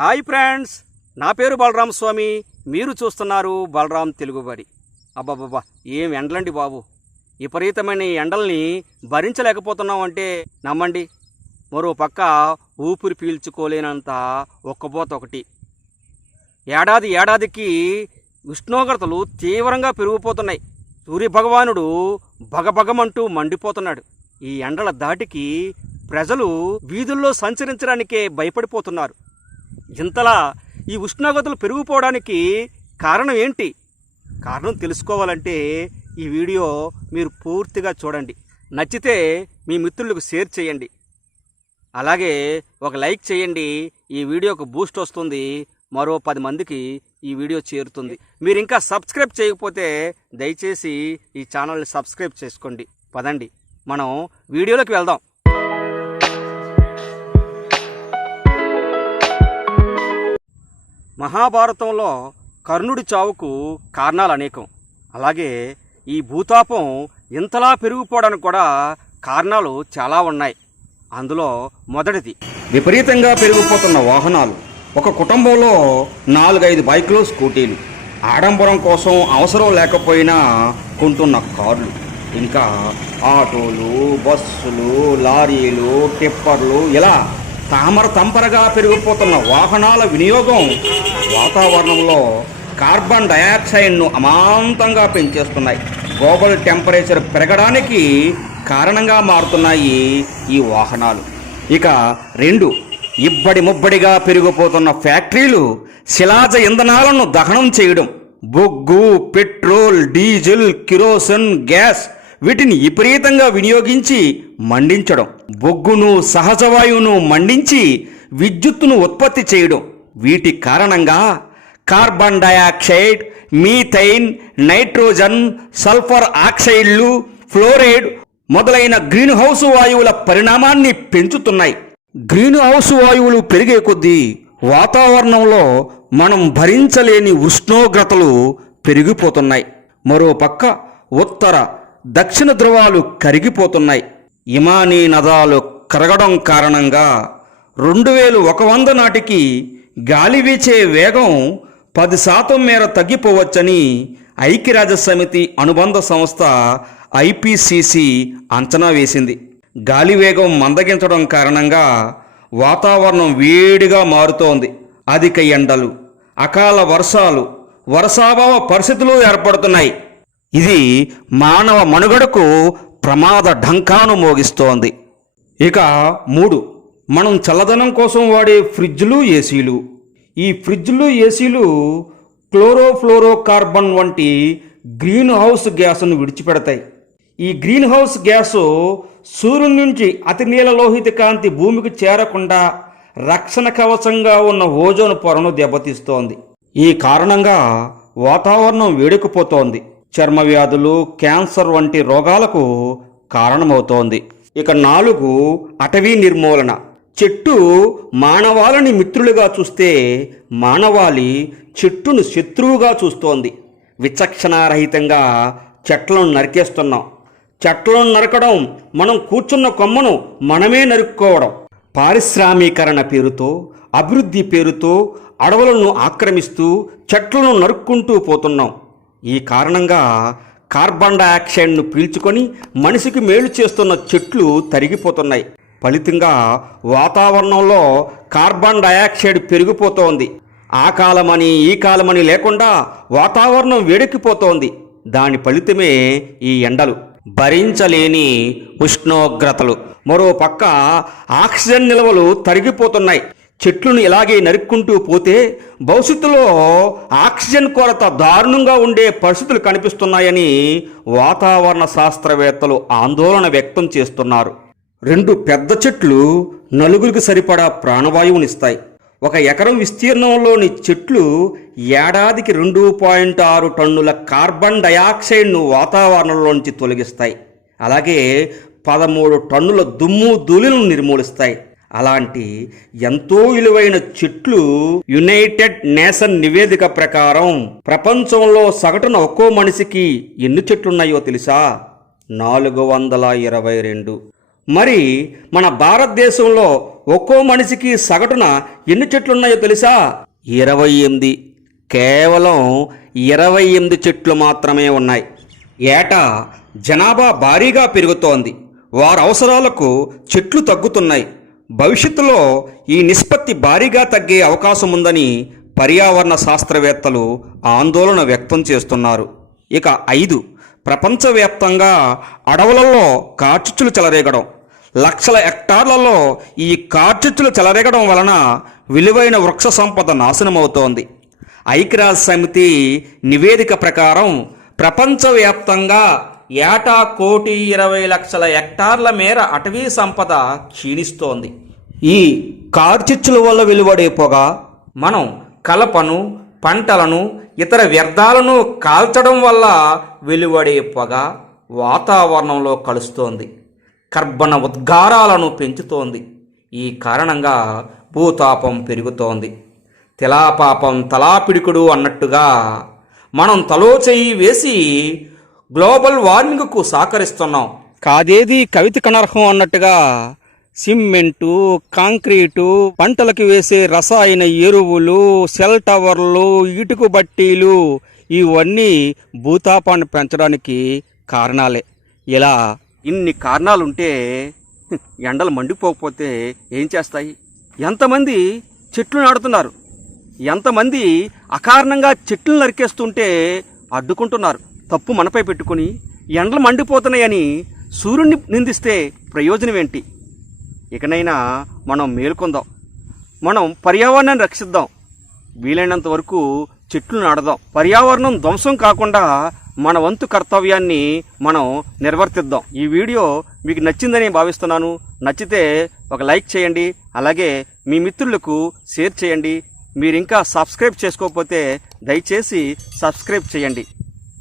Hi friends నా పేరు బలరామ స్వామి. మీరు చూస్తున్నారు బలరాం తెలుగుబడి. అబ్బాబ్బా ఏం ఎండలండి బాబు. విపరీతమైన ఎండల్ని భరించలేకపోతున్నాం అంటే నమ్మండి. మరో పక్క ఊపిరి పీల్చుకోలేనంత ఒక్కబోత ఒకటి. ఏడాది ఏడాదికి ఉష్ణోగ్రతలు తీవ్రంగా పెరిగిపోతున్నాయి. సూర్యభగవానుడు భగభగమంటూ మండిపోతున్నాడు. ఈ ఎండల దాటికి ప్రజలు వీధుల్లో సంచరించడానికే భయపడిపోతున్నారు. ఇంతలా ఈ ఉష్ణోగ్రతలు పెరిగిపోవడానికి కారణం ఏంటి? కారణం తెలుసుకోవాలంటే ఈ వీడియో మీరు పూర్తిగా చూడండి. నచ్చితే మీ మిత్రులకు షేర్ చేయండి. అలాగే ఒక లైక్ చేయండి. ఈ వీడియోకు బూస్ట్ వస్తుంది. మరో పది మందికి ఈ వీడియో చేరుతుంది. మీరు ఇంకా సబ్స్క్రైబ్ చేయకపోతే దయచేసి ఈ ఛానల్ని సబ్స్క్రైబ్ చేసుకోండి. పదండి. మనం వీడియోలోకి వెళ్దాం. మహాభారతంలో కర్ణుడి చావుకు కారణాలు అనేకం. అలాగే ఈ భూతాపం ఇంతలా పెరిగిపోవడానికి కూడా కారణాలు చాలా ఉన్నాయి. అందులో మొదటిది విపరీతంగా పెరిగిపోతున్న వాహనాలు. ఒక కుటుంబంలో నాలుగైదు బైకులు స్కూటీలు. ఆడంబరం కోసం అవసరం లేకపోయినా కొంటున్న కార్లు. ఇంకా ఆటోలు బస్సులు లారీలు టిప్పర్లు ఇలా తామర తంపరగా పెరిగిపోతున్న వాహనాల వినియోగం వాతావరణంలో కార్బన్ డయాక్సైడ్ను అమాంతంగా పెంచేస్తున్నాయి. గ్లోబల్ టెంపరేచర్ పెరగడానికి కారణంగా మారుతున్నాయి ఈ వాహనాలు. ఇక రెండు ఇబ్బడి ముబ్బడిగా పెరిగిపోతున్న ఫ్యాక్టరీలు శిలాజ ఇంధనాలను దహనం చేయడం. బొగ్గు పెట్రోల్ డీజిల్ కిరోసిన్ గ్యాస్ వీటిని విపరీతంగా వినియోగించి మండించడం బొగ్గును సహజ వాయువును మండించి విద్యుత్తును ఉత్పత్తి చేయడం. వీటి కారణంగా carbon dioxide methane nitrogen sulphur ఆక్సైడ్లు fluoride మొదలైన గ్రీన్ హౌస్ వాయువుల పరిణామాన్ని పెంచుతున్నాయి. గ్రీన్ హౌస్ వాయువులు పెరిగే కొద్దీ వాతావరణంలో మనం భరించలేని ఉష్ణోగ్రతలు పెరిగిపోతున్నాయి. మరోపక్క ఉత్తర దక్షిణ ధ్రువాలు కరిగిపోతున్నాయి. ఇమానీ నదాలు కరగడం కారణంగా రెండు వేలు ఒక వంద నాటికి గాలి వీచే వేగం పది శాతం మేర తగ్గిపోవచ్చని ఐక్యరాజ్య సమితి అనుబంధ సంస్థ ఐపీసీసీ అంచనా వేసింది. గాలి వేగం మందగించడం కారణంగా వాతావరణం వేడిగా మారుతోంది. అధిక ఎండలు అకాల వర్షాలు వర్షాభావ పరిస్థితులు ఏర్పడుతున్నాయి. ఇది మానవ మనుగడకు ప్రమాద ఢంకాను మోగిస్తోంది. ఇక మూడు మనం చల్లదనం కోసం వాడే ఫ్రిడ్జ్లు ఏసీలు. ఈ ఫ్రిడ్జ్లు ఏసీలు క్లోరోఫ్లోరో కార్బన్ వంటి గ్రీన్ హౌస్ గ్యాస్ను విడిచిపెడతాయి. ఈ గ్రీన్ హౌస్ గ్యాస్ సూర్యుని నుంచి అతి నీలలోహిత కాంతి భూమికి చేరకుండా రక్షణ కవచంగా ఉన్న ఓజోన్ పొరను దెబ్బతీస్తోంది. ఈ కారణంగా వాతావరణం వేడెక్కిపోతోంది. చర్మ వ్యాధులు క్యాన్సర్ వంటి రోగాలకు కారణమవుతోంది. ఇక నాలుగు అటవీ నిర్మూలన. చెట్టు మానవాళిని మిత్రులుగా చూస్తే మానవాళి చెట్టును శత్రువుగా చూస్తోంది. విచక్షణారహితంగా చెట్లను నరికేస్తున్నాం. చెట్లను నరకడం మనం కూర్చున్న కొమ్మను మనమే నరుక్కోవడం. పారిశ్రామీకరణ పేరుతో అభివృద్ధి పేరుతో అడవులను ఆక్రమిస్తూ చెట్లను నరుక్కుంటూ పోతున్నాం. ఈ కారణంగా కార్బన్ డయాక్సైడ్ను పీల్చుకొని మనిషికి మేలు చేస్తున్న చెట్లు తరిగిపోతున్నాయి. ఫలితంగా వాతావరణంలో కార్బన్ డయాక్సైడ్ పెరిగిపోతోంది. ఆ కాలమని ఈ కాలమని లేకుండా వాతావరణం వేడెక్కిపోతోంది. దాని ఫలితమే ఈ ఎండలు. భరించలేని ఉష్ణోగ్రతలు. మరో పక్క ఆక్సిజన్ నిల్వలు తరిగిపోతున్నాయి. చెట్లను ఇలాగే నరుక్కుంటూ పోతే భవిష్యత్తులో ఆక్సిజన్ కొరత దారుణంగా ఉండే పరిస్థితులు కనిపిస్తున్నాయని వాతావరణ శాస్త్రవేత్తలు ఆందోళన వ్యక్తం చేస్తున్నారు. రెండు పెద్ద చెట్లు నలుగురికి సరిపడా ప్రాణవాయువునిస్తాయి. ఒక ఎకరం విస్తీర్ణంలోని చెట్లు ఏడాదికి రెండు పాయింట్ ఆరు టన్నుల కార్బన్ డయాక్సైడ్ను వాతావరణంలోంచి తొలగిస్తాయి. అలాగే పదమూడు టన్నుల దుమ్ము ధూళిలను నిర్మూలిస్తాయి. అలాంటి ఎంతో విలువైన చెట్లు యునైటెడ్ నేషన్ నివేదిక ప్రకారం ప్రపంచంలో సగటున ఒక్కో మనిషికి ఎన్ని చెట్లున్నాయో తెలుసా? నాలుగు వందల ఇరవై రెండు. మరి మన భారతదేశంలో ఒక్కో మనిషికి సగటున ఎన్ని చెట్లున్నాయో తెలుసా? ఇరవై ఎనిమిది. కేవలం ఇరవై ఎనిమిది చెట్లు మాత్రమే ఉన్నాయి. ఏటా జనాభా భారీగా పెరుగుతోంది. వారి అవసరాలకు చెట్లు తగ్గుతున్నాయి. భవిష్యత్తులో ఈ నిష్పత్తి భారీగా తగ్గే అవకాశం ఉందని పర్యావరణ శాస్త్రవేత్తలు ఆందోళన వ్యక్తం చేస్తున్నారు. ఇక ఐదు ప్రపంచవ్యాప్తంగా అడవులలో కాచుచ్చులు చెలరేగడం. లక్షల హెక్టార్లలో ఈ కార్చిచ్చులు చెలరేగడం వలన విలువైన వృక్ష సంపద నాశనమవుతోంది. ఐక్యరాజ్య సమితి నివేదిక ప్రకారం ప్రపంచవ్యాప్తంగా ఏటా కోటి ఇరవై లక్షల హెక్టార్ల మేర అటవీ సంపద క్షీణిస్తోంది. ఈ కార్చిచ్చుల వల్ల వెలువడే పొగ మనం కలపను పంటలను ఇతర వ్యర్థాలను కాల్చడం వల్ల వెలువడే పొగ వాతావరణంలో కలుస్తోంది. కర్బన ఉద్గారాలను పెంచుతోంది. ఈ కారణంగా భూతాపం పెరుగుతోంది. తిలాపాపం తలాపిడికుడు అన్నట్టుగా మనం తలో చెయ్యి వేసి గ్లోబల్ వార్మింగ్కు సహకరిస్తున్నాం. కాదేది కవిత కనర్హం అన్నట్టుగా సిమెంటు కాంక్రీటు పంటలకు వేసే రసాయన ఎరువులు సెల్ టవర్లు ఇటుకు బట్టీలు ఇవన్నీ భూతాపాన్ని పెంచడానికి కారణాలే. ఇలా ఇన్ని కారణాలుంటే ఎండలు మండిపోకపోతే ఏం చేస్తాయి? ఎంతమంది చెట్లు నాడుతున్నారు ఎంతమంది అకారణంగా చెట్లు నరికేస్తుంటే అడ్డుకుంటున్నారు? తప్పు మనపై పెట్టుకుని ఎండలు మండిపోతున్నాయని సూర్యుడిని నిందిస్తే ప్రయోజనం ఏంటి ఇకనైనా మనం మేల్కొందాం. మనం పర్యావరణాన్ని రక్షిద్దాం. వీలైనంత వరకు చెట్లు నాడదాం పర్యావరణం ధ్వంసం కాకుండా మన వంతు కర్తవ్యాన్ని మనం నిర్వర్తిద్దాం. ఈ వీడియో మీకు నచ్చిందని భావిస్తున్నాను. నచ్చితే ఒక లైక్ చేయండి. అలాగే మీ మిత్రులకు షేర్ చేయండి. మీరు ఇంకా సబ్స్క్రైబ్ చేసుకోకపోతే దయచేసి సబ్స్క్రైబ్ చేయండి.